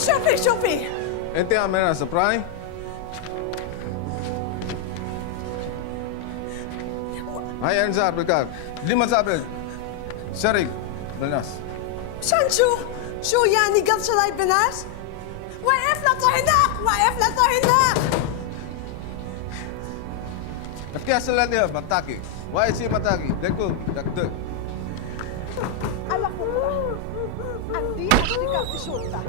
شوفي انت عاملها سبراي؟ هيا انزل بالكار ليه زابل شرق بالناس شو يعني قد شراي بنات؟ واقف لطو هناك Nakiasala dia mataki. Why si mataki? Dekung, dakde. Alam mo ba, andi ako ni Kapisulta.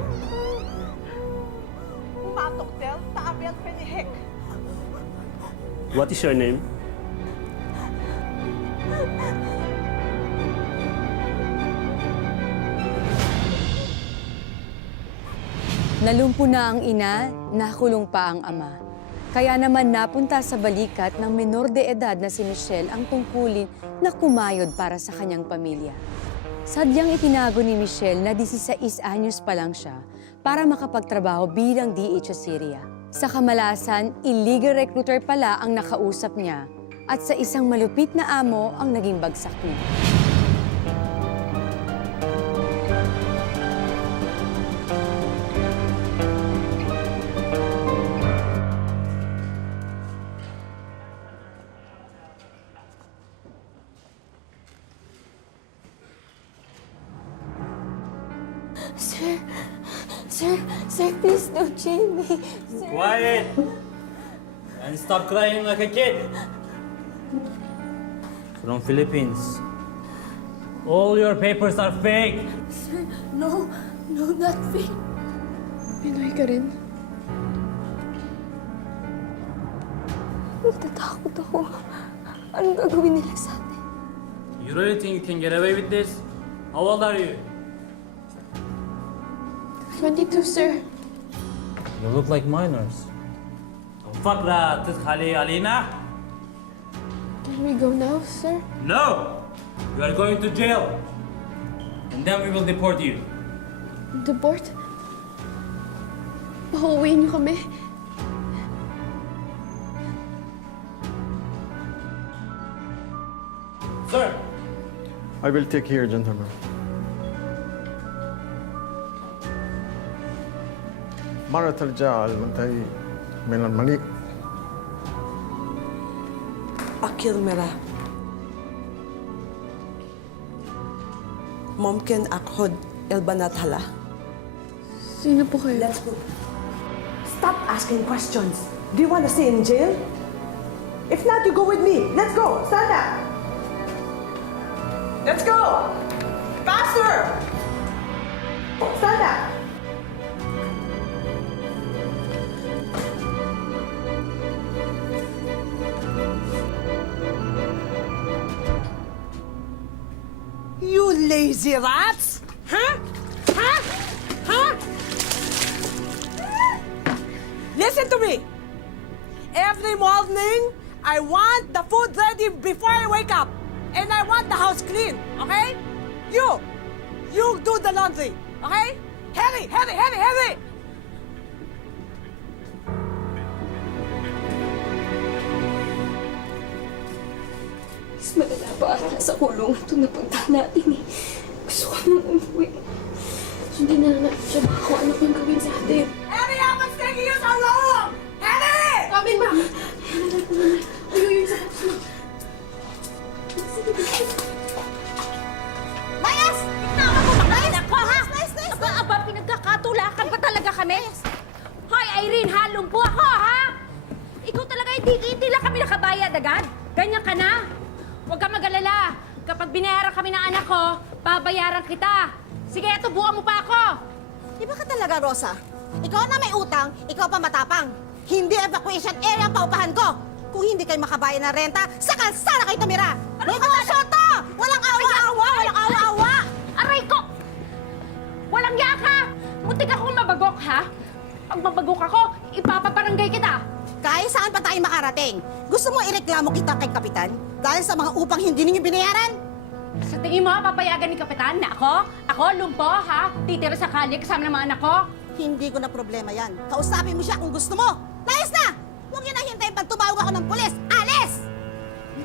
Umatok tel, taabel penihek. What is your name? Nalumpo na ang ina, nakulong pa ang ama. Kaya naman napunta sa balikat ng menor de edad na si Michelle ang tungkulin na kumayod para sa kanyang pamilya. Sadyang itinago ni Michelle na 16 anyos pa lang siya para makapagtrabaho bilang DH sa Syria. Sa kamalasan, illegal recruiter pala ang nakausap niya at sa isang malupit na amo ang naging bagsak niya. Sir, please don't jail me. Sir. Quiet! And stop crying like a kid. From Philippines. All your papers are fake. Sir, no, not fake. Pinoy ka rin? Natatakot ako. Anong gagawin nila sa atin? You really think you can get away with this? How old are you? 22, sir. You look like minors. فقرة تدخلي علينا? Can we go now, sir? No! You are going to jail. And then we will deport you. Deport? Pauwiin niyo kami. Sir! I will take care, gentlemen. مرة ترجع المنتهي من المليء. أكيد مرة ممكن أخذ البنات هلا. Sino po kayo? Let's go. Stop asking questions. Do you want to stay in jail? If not, you go with me. Let's go. Stand up. Let's go. Faster. Stand up. You lazy rats! Huh? Huh? Huh? Listen to me. Every morning, I want the food ready before I wake up. And I want the house clean, okay? You do the laundry, okay? Hurry! Mas malala pa ata sa kulong ito na punta natin eh. Gusto ko nang umuwi. Hindi na lang natin siya baka kung ano pang gawin sa atin. Hurry up! What's taking you so long? Hurry! Coming, ma'am! Ayun sa box mo. Layas! Tama mo ba? Layas ako, ha? Aba, pinagkakatulakan pa talaga kami? Hoy, Irene, halong po ako, ha? Ikaw talaga, hindi lang kami nakabayad agad. Ganyan ka na. Huwag ka mag-alala. Kapag binayaran kami ng anak ko, babayaran kita. Sige, eto, buwan mo pa ako. Di ba ka talaga, Rosa? Ikaw na may utang, ikaw pa matapang. Hindi evacuation area ang paupahan ko. Kung hindi kayo makabayad ng renta, sa kalsada kayo tumira. May negosyo to! Walang awa-awa! Aray ko! Walang yaka! Muntik akong mabagok, ha? Pag mabagok ako, ipapabarangay kita. Kahit saan pa tayo makarating. Gusto mo ireklamo kita kay Kapitan? Dahil sa mga upang hindi ninyo binayaran? Sa tingin mo, papayagan ni Kapitan na ako, lumpo, ha? Titira sa kalye kasama ng mga anak ko? Hindi ko na problema yan. Kausapin mo siya kung gusto mo. Layas na! Huwag yun na hintayin pag tumawag ako ng pulis. Alis!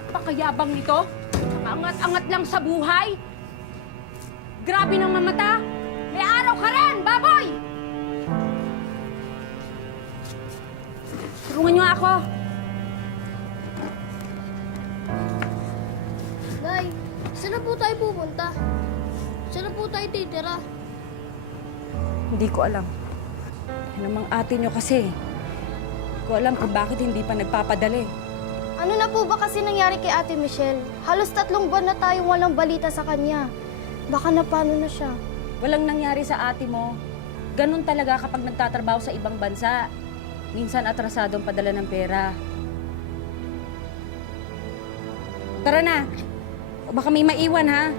Pakayabang nito. Angat-angat lang sa buhay. Grabe ng mamata. May araw ka rin, baboy! Tulungan niyo ako. Nay, saan na po tayo pupunta? Saan na po tayo titira? Hindi ko alam. Yan namang ate niyo kasi. Hindi ko alam kung bakit hindi pa nagpapadali. Ano na po ba kasi nangyari kay Ate Michelle? Halos 3 buwan na tayong walang balita sa kanya. Baka napano na siya. Walang nangyari sa ate mo. Ganun talaga kapag nagtatrabaho sa ibang bansa. Minsan atrasadong padala ng pera. Tara na. O baka may maiwan, ha?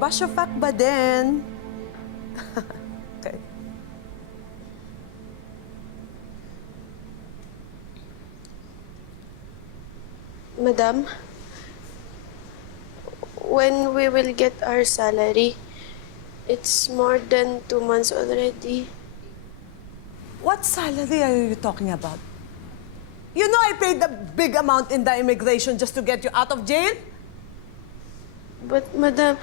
Basyofak ba din? Okay. Madam, when we will get our salary, it's more than 2 months already. What salary are you talking about? You know I paid a big amount in the immigration just to get you out of jail? But Madam,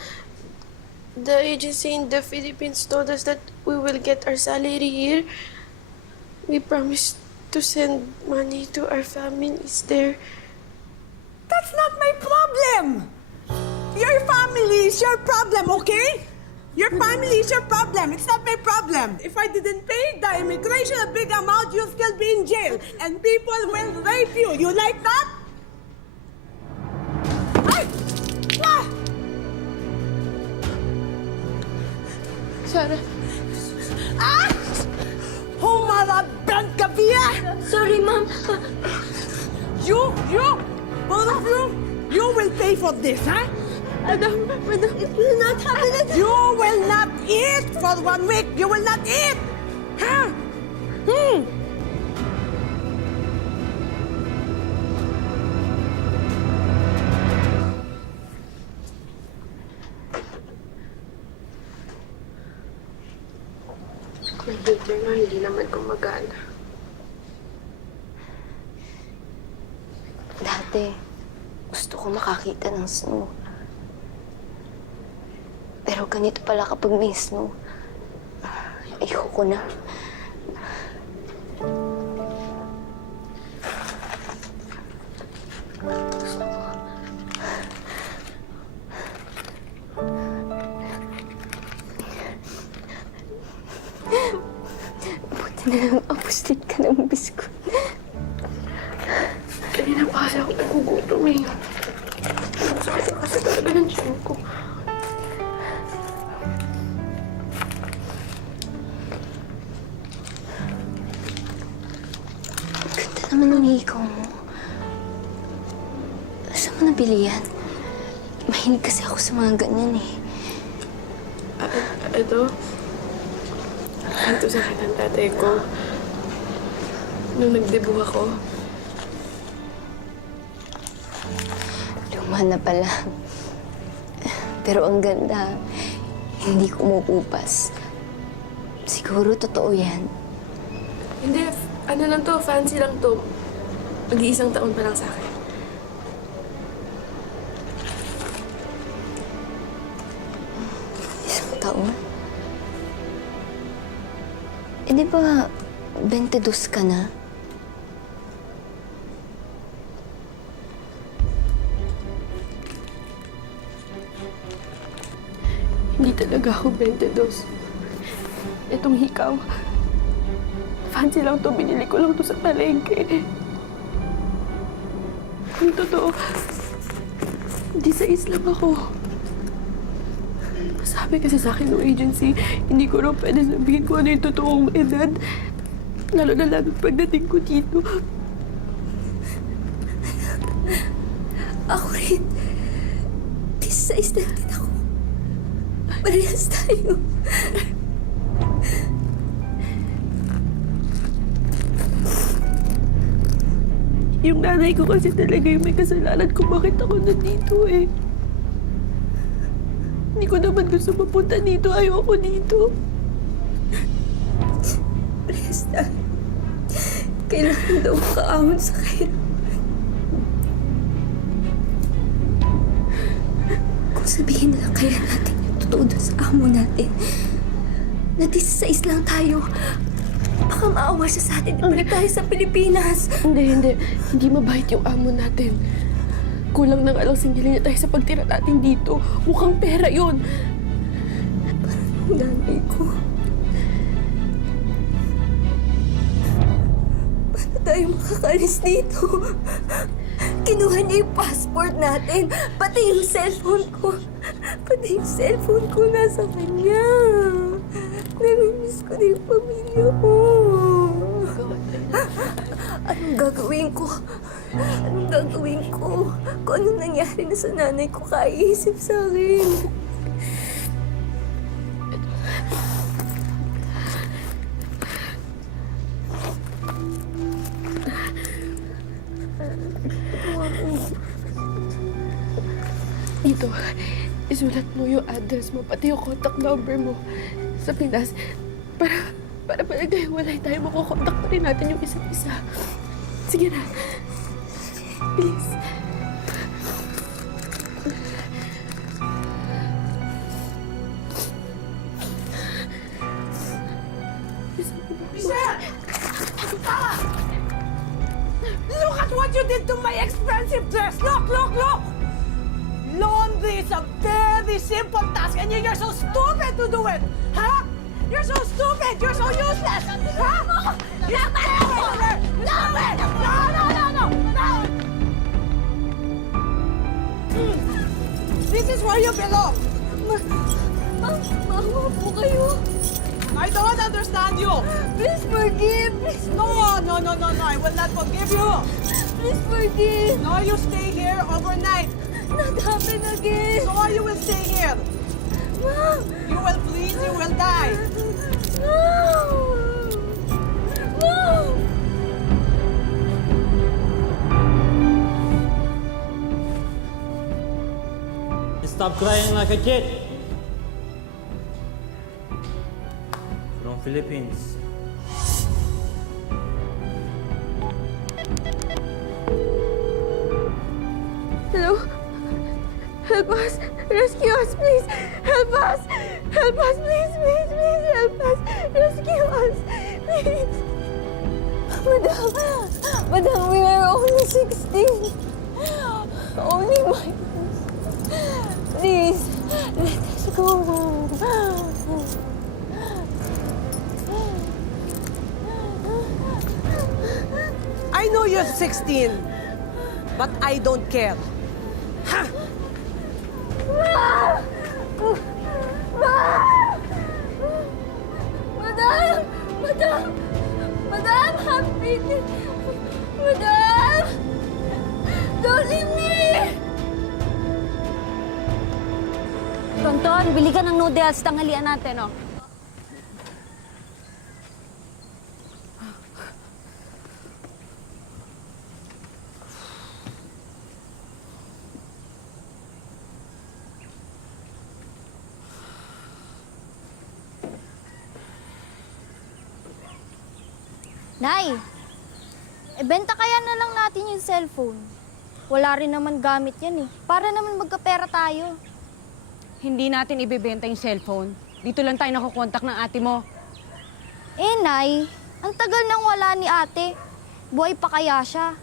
the agency in the Philippines told us that we will get our salary here. We promised to send money to our families there. That's not my problem! Your family is your problem, okay? Your family is your problem. It's not my problem. If I didn't pay the immigration a big amount, you'll still be in jail. And people will rape you. You like that? Ay! Ah! Sarah, Ah! Humarabant ka, Pia! Sorry, Ma'am. You, both of you will pay for this, huh? Madam, it will not happen again. You will not eat for 1 week. You will not eat, huh? computer na hindi naman gumagana. Dati, gusto ko makakita ng snow. Pero ganito pala kapag may snow. Ayoko na. Buti na lang apuslit ka ng biskot. Kanina pa kasi ako nagugutom eh. Sakit na kasi talaga ng tiyan ko. Ganda naman ng hikaw mo. Saan mo nabili yan? Mahilig kasi ako sa mga ganyan eh. Ito sa akin ng tatay ko. Nung nagdebut ako. Luma na pala. Pero ang ganda. Hindi kumukupas. Siguro totoo yan. Hindi, ano lang to, fancy lang to. Mag-iisang taon pa lang sa akin. Isang taon? Eh di ba 22 ka na? Hindi talaga ako 22. Itong hikaw. Fancy lang to, binili ko lang to sa palengke. Kung totoo, 16 lang ako. Sabi kasi sa akin ng agency, hindi ko raw pwede sabihin kung ano yung totoong edad. Lalo na lalo pagdating ko dito. Ako rin. 16 na din ako. Parehas tayo. Yung nanay ko kasi talaga yung may kasalanan kung bakit ako nandito eh. Hindi ko naman gusto mapunta dito. Ayoko dito. Parehas tayo. Kailangan daw makaahon sa kahirapan. Kung sabihin na lang kaya natin yung totoo. toda sa amo natin. Nag-16 lang tayo. Baka maawa siya sa atin. Ibalik tayo sa Pilipinas. Hindi. Hindi mabait yung amo natin. Kulang na nga lang singilin niya tayo sa pagtira natin dito. Mukhang pera yun. Ang nanay ko. Paano tayo makakalis dito? Kinuha niya yung passport natin. Pati yung cellphone ko. Pati yung cellphone ko nasa kanya. Namimiss ko na yung pamilya ko. Anong gagawin ko? Anong gagawin ko? Kung anong nangyari na sa nanay ko, kaiisip sa akin. Ito, isulat mo yung address mo, pati yung contact number mo sa Pinas. Para nagkahiwalay tayo, makukontak pa rin natin yung isa't isa. Sige na. Please. Michelle! Look at what you did to my expensive dress! Look! Laundry is a very simple task and you're so stupid to do it! Huh? You're so stupid! You're so useless! Huh? You stay over there! Stop it! No! This is where you belong! Maawa po kayo. I don't understand you! Please forgive. Please, No, I will not forgive you! please forgive. No, you stay here overnight! Not happen again. So you will stay here! Mom. You will freeze, you will die! Mom. Stop crying like a kid. From Philippines. Hello? Help us! Rescue us, please! Help us! Help us, please! Help us! Rescue us! Please! Madam, we are only 16. Only my... Please, let us go home. I know you're 16, but I don't care. Ha! Madam, have pity. Madam, don't leave me. Tonton, bili ka ng noodles. Tanghalian natin, oh. Nay, ibenta kaya na lang natin yung cellphone. Wala rin naman gamit yan eh. Para naman magkapera tayo. Hindi natin ibebenta yung cellphone. Dito lang tayo nakukontak ng ate mo. Eh, Nay, ang tagal nang wala ni ate. Buhay pa kaya siya?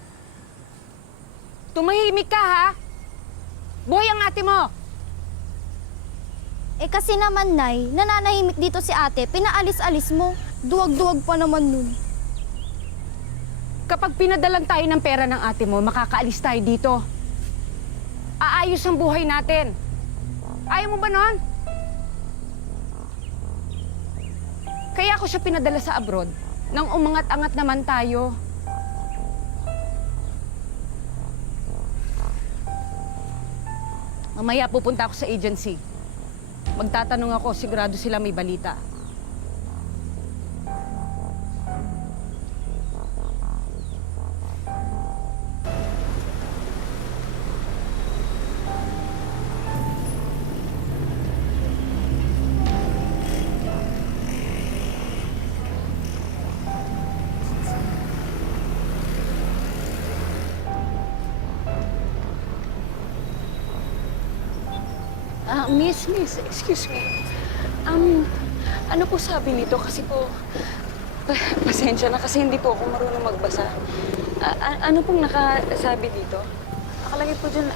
Tumahimik ka, ha? Buhay ang ate mo! Eh kasi naman, Nay, nananahimik dito si ate. Pinaalis-alis mo. Duwag-duwag pa naman nun. Kapag pinadalan tayo ng pera ng ate mo, makakaalis tayo dito. Aayos ang buhay natin. Ayaw mo ba nun? Kaya ako siya pinadala sa abroad nang umangat-angat naman tayo. Mamaya pupunta ako sa agency. Magtatanong ako, sigurado sila may balita. Miss, excuse me. Ano po sabi nito? Kasi po, pasensya na kasi hindi po ako marunong magbasa. Ano pong nakasabi dito? Nakalagay po dyan,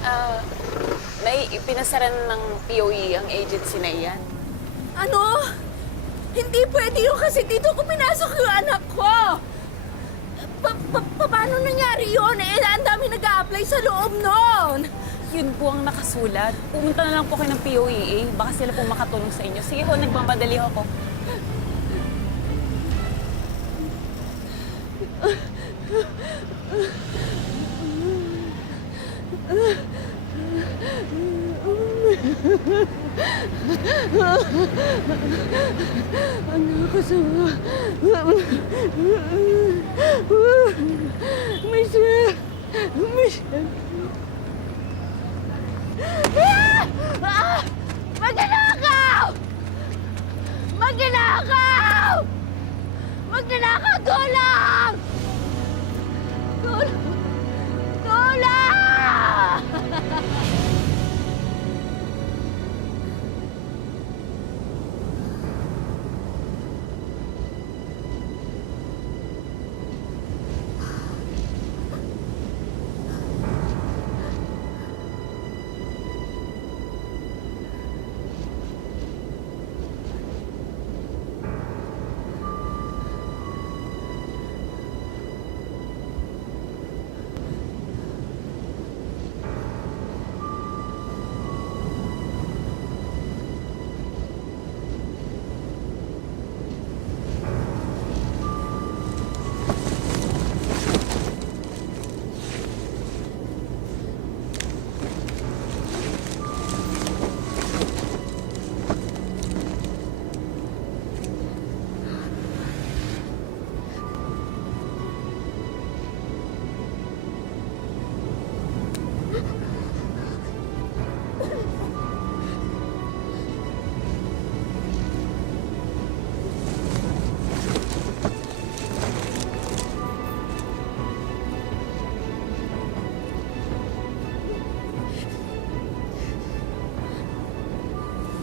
ipinasaran ng POE ang agency na iyan. Ano? Hindi pwede yun kasi dito ko pinasok yung anak ko. Paano nangyari yun? Ang dami nag-a-apply sa loob nun. Yun po ang nakasulat. Pumunta na lang po kayo ng POEA. Baka sila po makatulong sa inyo. Sige ho, nagmamadali ako. Anak ko sa Michelle. Magnanakaw! Magnanakaw! Magnanakaw! Tulong! Tulong! Tulong!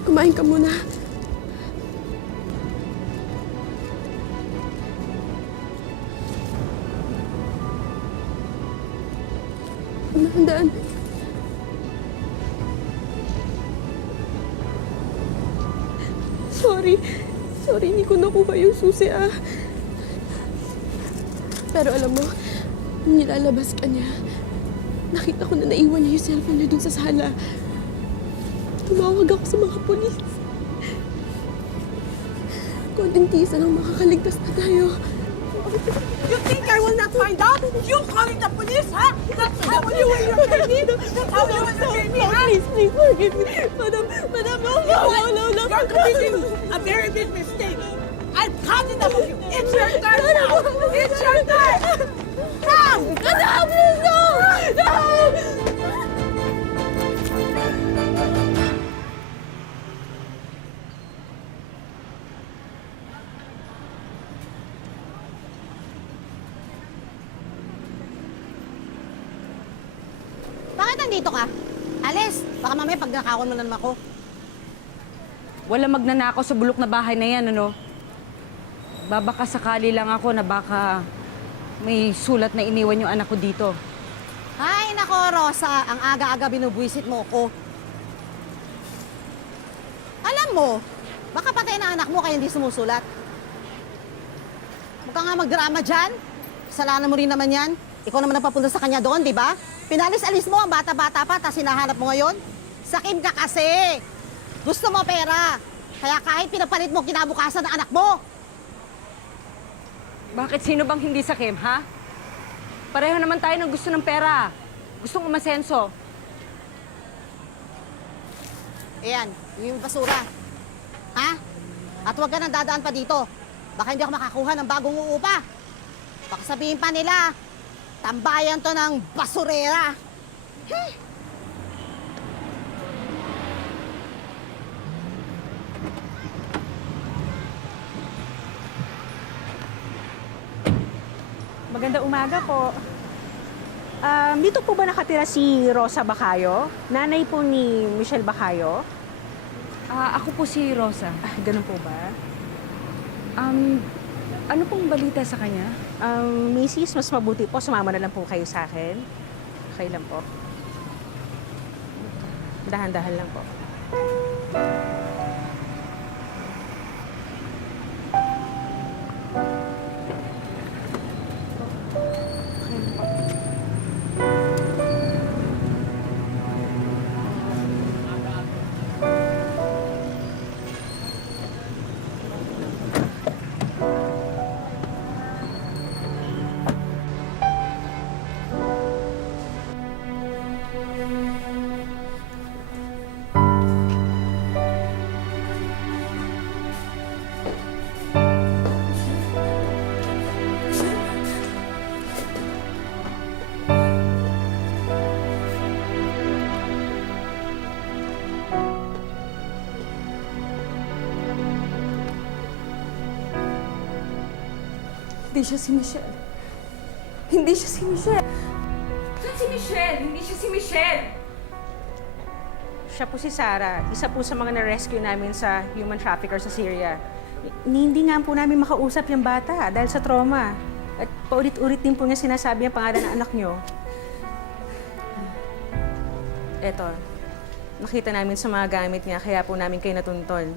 Kumain ka muna. Dahan-dahan. Sorry, hindi ko nakuha yung susi Pero alam mo, nung nilalabas ka niya, nakita ko na naiwan niya yung cellphone niya dun sa sala. Tumawag ako sa mga polis. Konting tisa lang makakaligtas na tayo. You think I will not find out? You calling the police, huh? That's how you will repay me? That's how you will repay me, huh? Please, forgive me. Madam, no. You're committing a very big mistake. I've had enough of you. It's your turn now. It's your turn. Come! Madam, please, no! No! Bakit nandito ka? Alis, baka mamaya pag nakakon mo na naman ako. Wala magnanakaw sa bulok na bahay na yan, ano? Babaka sakali lang ako na baka may sulat na iniwan yung anak ko dito. Ay, nako, Rosa, ang aga-aga binubwisit mo ko. Alam mo, baka patay na anak mo kaya hindi sumusulat. Huwag ka nga magdrama dyan. Kasalanan mo rin naman yan. Ikaw naman napapunta sa kanya doon, di ba? Pinalis-alis mo ang bata-bata pa, tapos hinahanap mo ngayon? Sakim ka kasi. Gusto mo pera. Kaya kahit pinapalit mo kinabukasan ng anak mo. Bakit sino bang hindi sakim, ha? Pareho naman tayo ng gusto ng pera. Gustong umasenso. Ayan, yung basura. Ha? At huwag ka nang dadaan pa dito. Baka hindi ako makakuha ng bagong uupa. Baka sabihin pa nila, tambayan to ng basurera. Magandang umaga po. Dito po ba nakatira si Rosa Bacayo? Nanay po ni Michelle Bacayo? Ako po si Rosa. Ganun po ba? Ano pong balita sa kanya? Mrs., mas mabuti po, sumama na lang po kayo sa akin. Okay lang po. Dahan-dahan lang po. Hindi siya si Michelle. Hindi siya si Michelle. Saan si Michelle? Hindi siya si Michelle! Siya po si Sarah, isa po sa mga na-rescue namin sa human trafficker sa Syria. Hindi nga po namin makausap yung bata dahil sa trauma. At paulit-ulit din po niya sinasabi ang pangalan ng anak niyo. Eto, nakita namin sa mga gamit niya, kaya po namin kayo natuntun.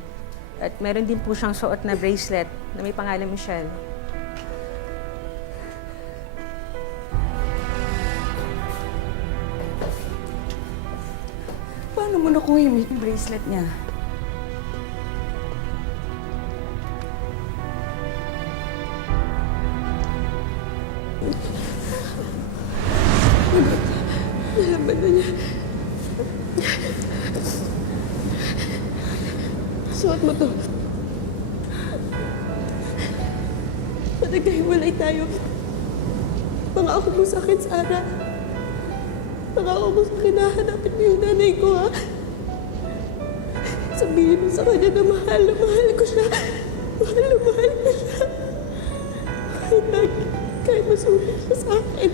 At meron din po siyang suot na bracelet na may pangalan Michelle. Paano mo nakuha yung bracelet niya? Nalaban na niya. Suot mo to. Nagkahiwalay tayo. Pangako mo sa akin, Sarah. Pangako mo sa akin na hanapin mo yung nanay ko, ha? Sabihin mo sa kanya na mahal ko siya. Mahal ko siya. Kahit masulit siya sa akin.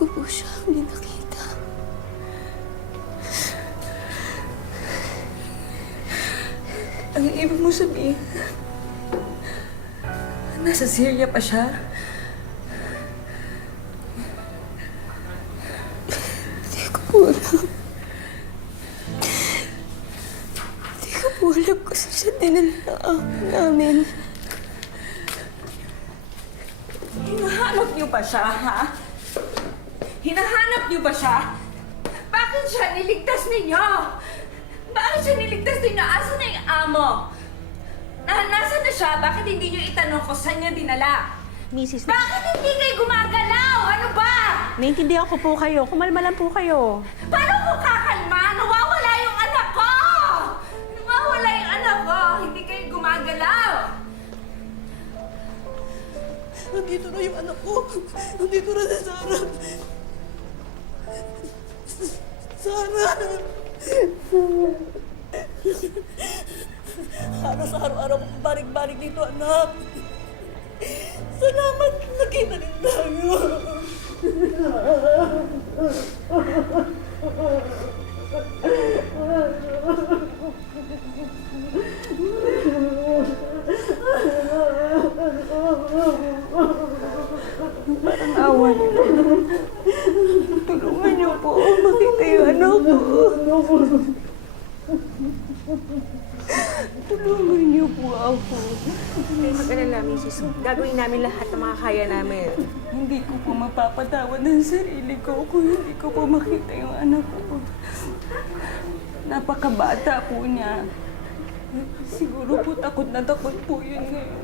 Ko po siya hindi nakita. Ang ibig mo sabihin, nasa Syria pa siya? Hindi ko po alam. Hindi ko po alam kung saan siya dinala namin. Hinahanap niyo ba siya, ha? Hinahanap niyo ba siya? Bakit siya niligtas ninyo? Bakit siya niligtas ninyo? Asan na yung amo? Nasaan na siya? Bakit hindi niyo itanong kung saan niya dinala? Mrs. Bakit hindi kayo gumagalaw? Ano ba? Naintindihan ko po kayo. Kumalma lang po kayo. Paano ko kakalma? Nawawala yung anak ko! Nawawala yung anak ko! Hindi kayo gumagalaw! Nandito na yung anak ko. Nandito na si Sarah. Sarah! Halos araw-araw kong balik-balik dito, anak. Salamat, nakita rin tayo. Parang awa niyo. Tulungan niyo po. Makita yung anak ko. Tulungan niyo po ako. Hindi mag-alala, Mrs. Gagawin namin lahat ng mga kaya namin. Hindi ko po mapapatawad ang sarili ko kung hindi ko po makita yung anak ko. Napakabata po niya. Siguro po takot na takot po yun ngayon.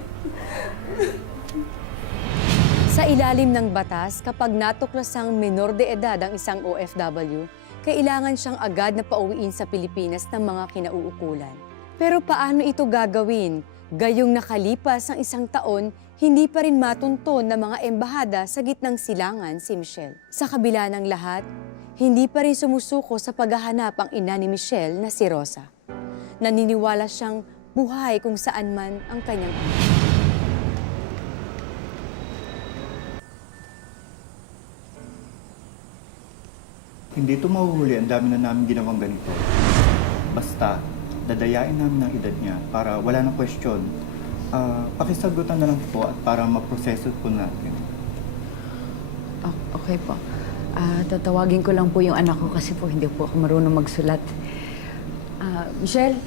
Sa ilalim ng batas, kapag natuklasang menor de edad ang isang OFW, kailangan siyang agad na pauwiin sa Pilipinas ng mga kinauukulan. Pero paano ito gagawin Gayong nakalipas ang 1 taon, hindi pa rin matunton ng mga embahada sa gitnang silangan si Michelle. Sa kabila ng lahat, hindi pa rin sumusuko sa paghahanap ang ina ni Michelle na si Rosa. Naniniwala siyang buhay kung saan man ang kanyang ama. Hindi ito mahuhuli, ang dami na namin ginawang ganito. Basta, dadayain namin ang edad niya para wala nang question. Pakisagutan na lang po at para maproseso po natin. Okay po. Tatawagin ko lang po yung anak ko kasi po hindi po ako marunong magsulat. Michelle?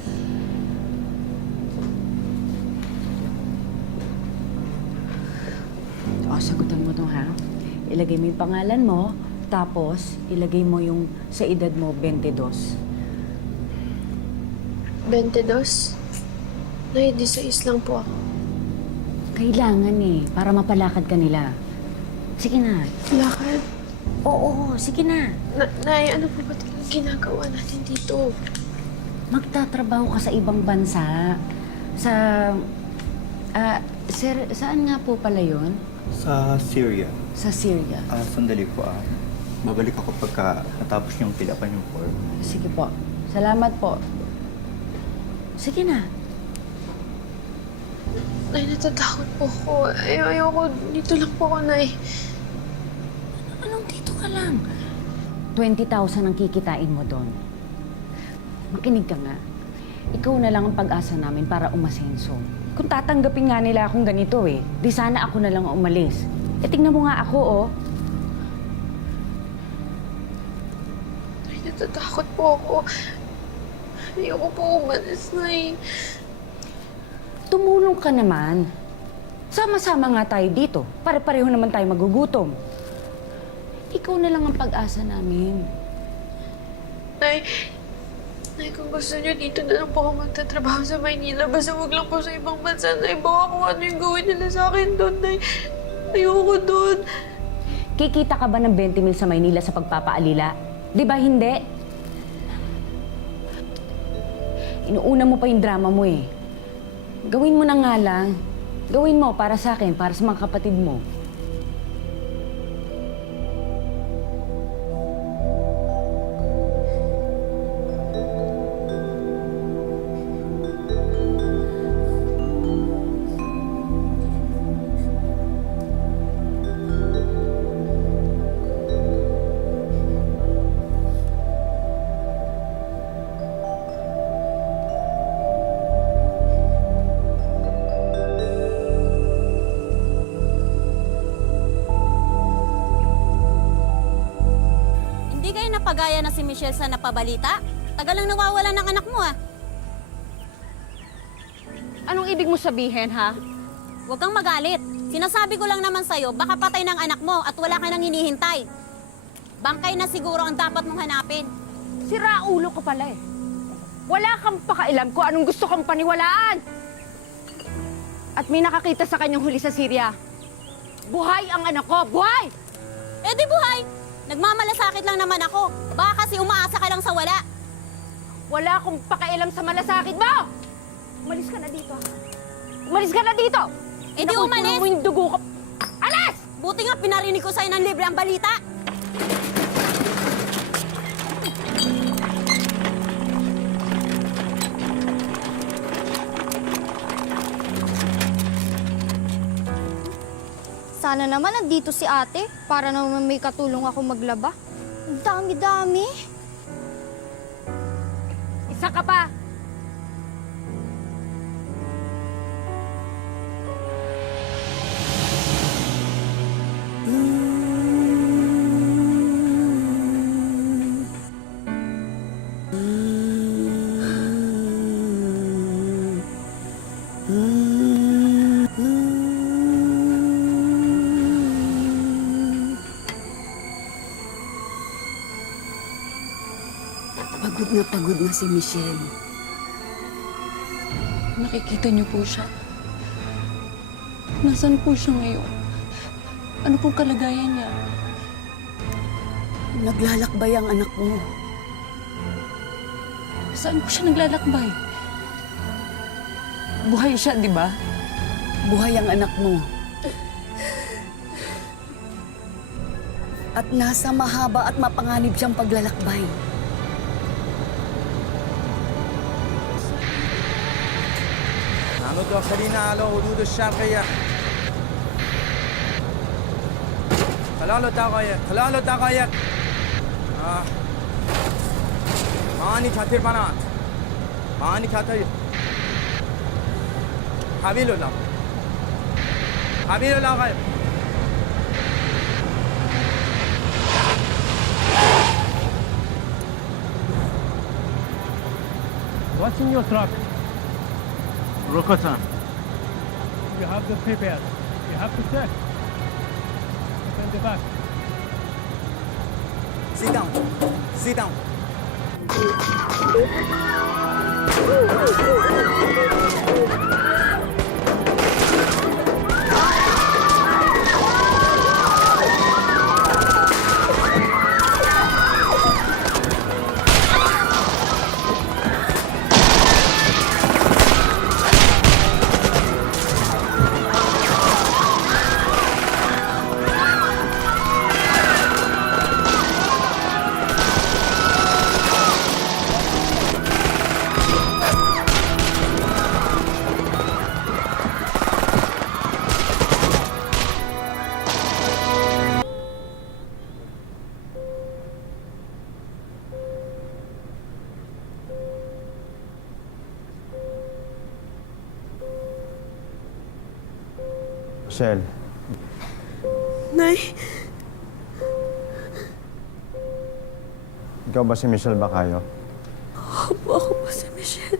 Sagutan mo to, ha? Ilagay mo yung pangalan mo, tapos ilagay mo yung sa edad mo, 22. 22? Nay, 16 lang po ako. Kailangan para mapalakad ka nila. Sige na. Lakad? Oo, sige na. Nay, ano po ba talaga ginagawa natin dito? Magtatrabaho ka sa ibang bansa. Sir, saan nga po pala yun? Sa Syria. Sa Syria. Sandali po. Babalik ako pagka natapos niyong pilapan yung form. Sige po. Salamat po. Sige na. Nay, natatakot po ako. Ayoko, dito lang po ako, Nay. Anong dito ka lang? 20,000 ang kikitain mo doon. Makinig ka nga. Ikaw na lang ang pag-asa namin para umasenso. Kung tatanggapin nga nila akong ganito di sana ako na lang ang umalis. Tingnan mo nga ako, Nay, natatakot po ako. Ayoko po umalis, Nay. Tumulong ka naman. Sama-sama nga tayo dito. Pare-pareho naman tayo magugutom. Ikaw na lang ang pag-asa namin. Nay, kung gusto niyo, dito na lang po ako magtatrabaho sa Maynila. Basta huwag lang po sa ibang bansa, Nay. Baka kung ano yung gawin nila sa akin doon, Nay. Ayoko doon. Kikita ka ba ng 20 mil sa Maynila sa pagpapaalila? Di ba hindi? Inuuna mo pa yung drama mo Gawin mo na nga lang. Gawin mo para sa akin, para sa mga kapatid mo. Pagaya na si Michelle sa napabalita? Tagal lang nawawala ng anak mo, Anong ibig mo sabihin, ha? Huwag kang magalit. Sinasabi ko lang naman sa'yo, baka patay ng anak mo at wala ka nang hinihintay. Bangkay na siguro ang dapat mong hanapin. Sira ulo ko pala Wala kang pakailam kung anong gusto kong paniwalaan. At may nakakita sa kanyang huli sa Syria. Buhay ang anak ko! Buhay! Eh di buhay! Nagmamalasakit lang naman ako. Baka kasi umaasa ka lang sa wala. Wala akong pakialam sa malasakit mo! Umalis ka na dito, ha? Umalis ka na dito! Eh di umalis! Mo yung dugo ko. Alis! Buti nga pinarinig ko sa'yo ng libre ang balita. Sana naman nandito si ate para naman may katulong ako maglaba. Ang dami-dami. Isa ka pa! Pagod na si Michelle. Nakikita niyo po siya. Nasaan po siya ngayon? Ano pong kalagayan niya? Naglalakbay ang anak mo. Saan po siya naglalakbay? Buhay siya, di ba? Buhay ang anak mo. At nasa mahaba at mapanganib siyang paglalakbay. نحن داخلين على حدود الشرقية. خلال دقائق معاني كثير بنات معاني كثير حبيل الله غير. What's in your truck? Rokota. You have to prepare. You have to check. Open the back. Sit down. Sit down. Michelle, Nay, ikaw ba si Michelle Bacayo? ako po si Michelle.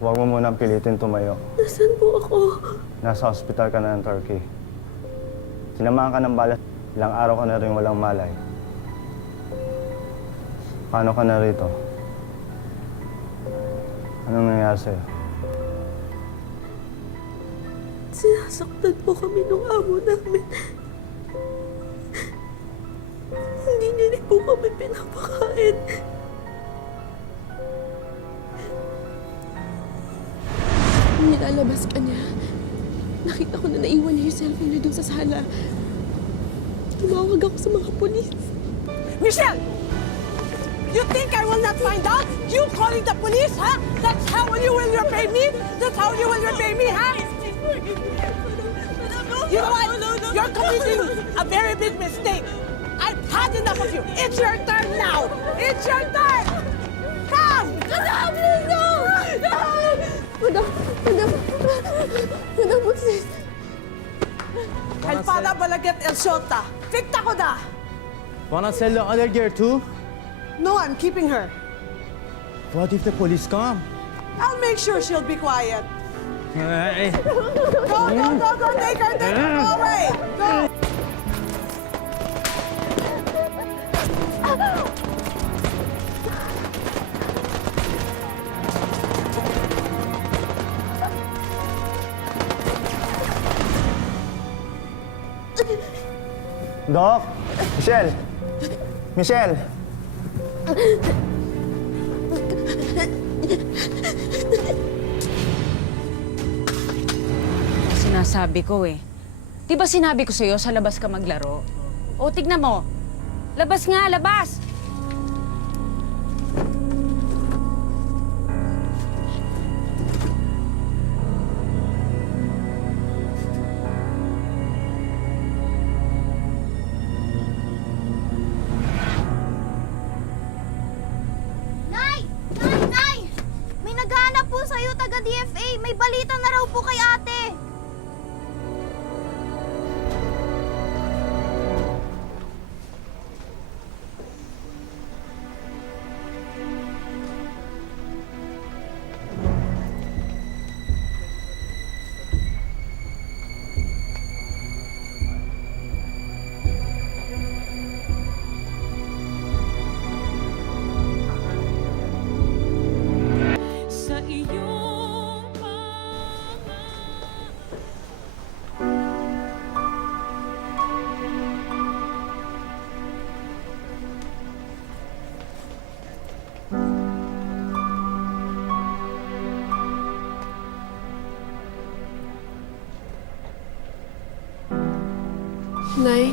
Huwag mo munang pilitin tumayo. Nasaan po ako? Nasa ospital ka na ng Turkey. Tinamaan ka ng bala. Ilang araw ka na rin walang malay. Paano ka na rito? Anong nangyari sa'yo? Sinasaktan po kami nung amo namin. Hindi niya rin po kami pinapakain. Nilalabas ka niya. Nakita ko na naiwan niya yung cellphone niya dun sa sala. Tumawag ako sa mga polis. Michelle! You think I will not find out? You calling the police, huh? That's how you will repay me? That's how you will repay me, huh? You know what? You're committing a very big mistake. I've had enough of you. It's your turn now. It's your turn. Come! Madam, please, no! No! Madam, what's this? Kalpada Balaget El Shota. Fikta ko da! Wanna sell the other gear too? No, I'm keeping her. What if the police come? I'll make sure she'll be quiet. Hey. Go, take her, go away. Go. Doc! Michelle! Michelle! Sinasabi ko eh. Di ba sinabi ko sa'yo sa labas ka maglaro? O, tignan mo. Labas nga, labas! Nay! May naghahanap po sa'yo, taga-DFA. May balita na raw po kay ate. Nay?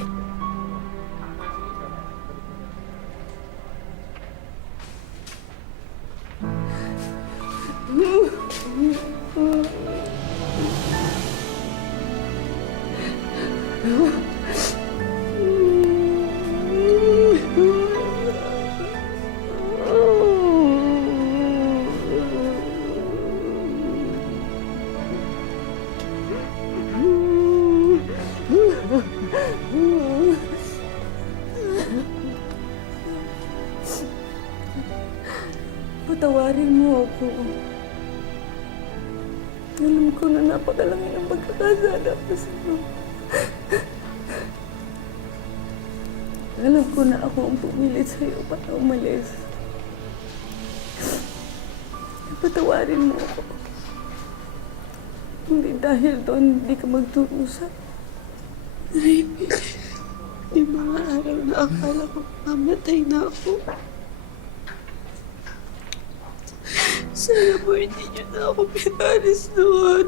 Patawarin mo ako. Alam ko na napakalaki ng pagkakasala ko sa'yo. Alam ko na ako ang pumilit sa'yo para umalis. Patawarin mo ako. Hindi dahil doon hindi ka magturusa. Nay, may mga araw na akala ko mamatay na ako. Sana po hindi niyo na ako pinalis noon.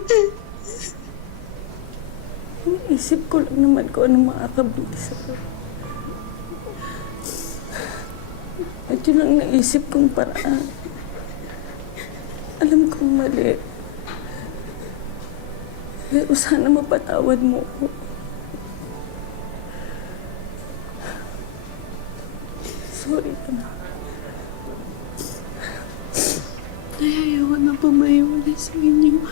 Isip ko lang naman kung anong makakabili sa'yo. At yun ang naisip kong paraan. Alam kong mali. Pero sana mapatawad mo ko. Sorry ka na. Nay, ayoko na pumahiwalay sa inyo.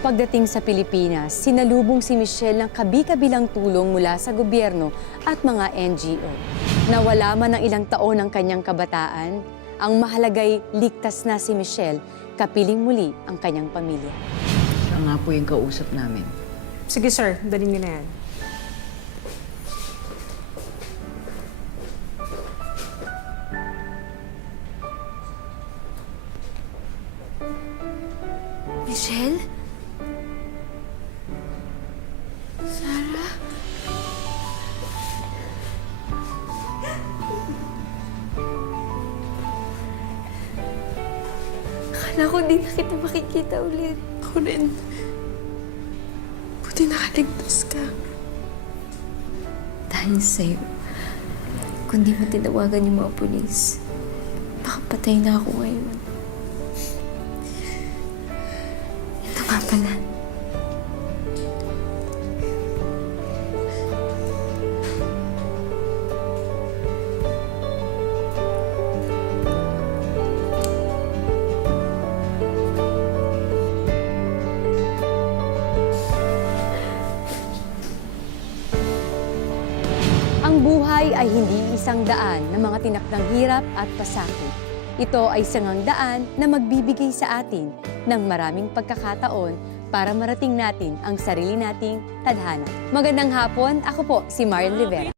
Pagdating sa Pilipinas, sinalubong si Michelle ng kabi-kabilang tulong mula sa gobyerno at mga NGO. Nawala man ng ilang taon ng kanyang kabataan, ang mahalagay ligtas na si Michelle, kapiling muli ang kanyang pamilya. Siya nga po yung kausap namin. Sige sir, dalhin niyo na yan. Michelle? Sarah? Akala ko di na kita makikita ulit. Ako rin. Buti nakaligtas ka. Dahil sa'yo, kung di mo tinawagan yung mga pulis, baka patay na ako ngayon. Ito nga pala. Ang buhay ay hindi isang daan ng mga tinakdang hirap at pasakit. Ito ay sangang daan na magbibigay sa atin ng maraming pagkakataon para marating natin ang sarili nating tadhana. Magandang hapon, ako po si Marian Rivera.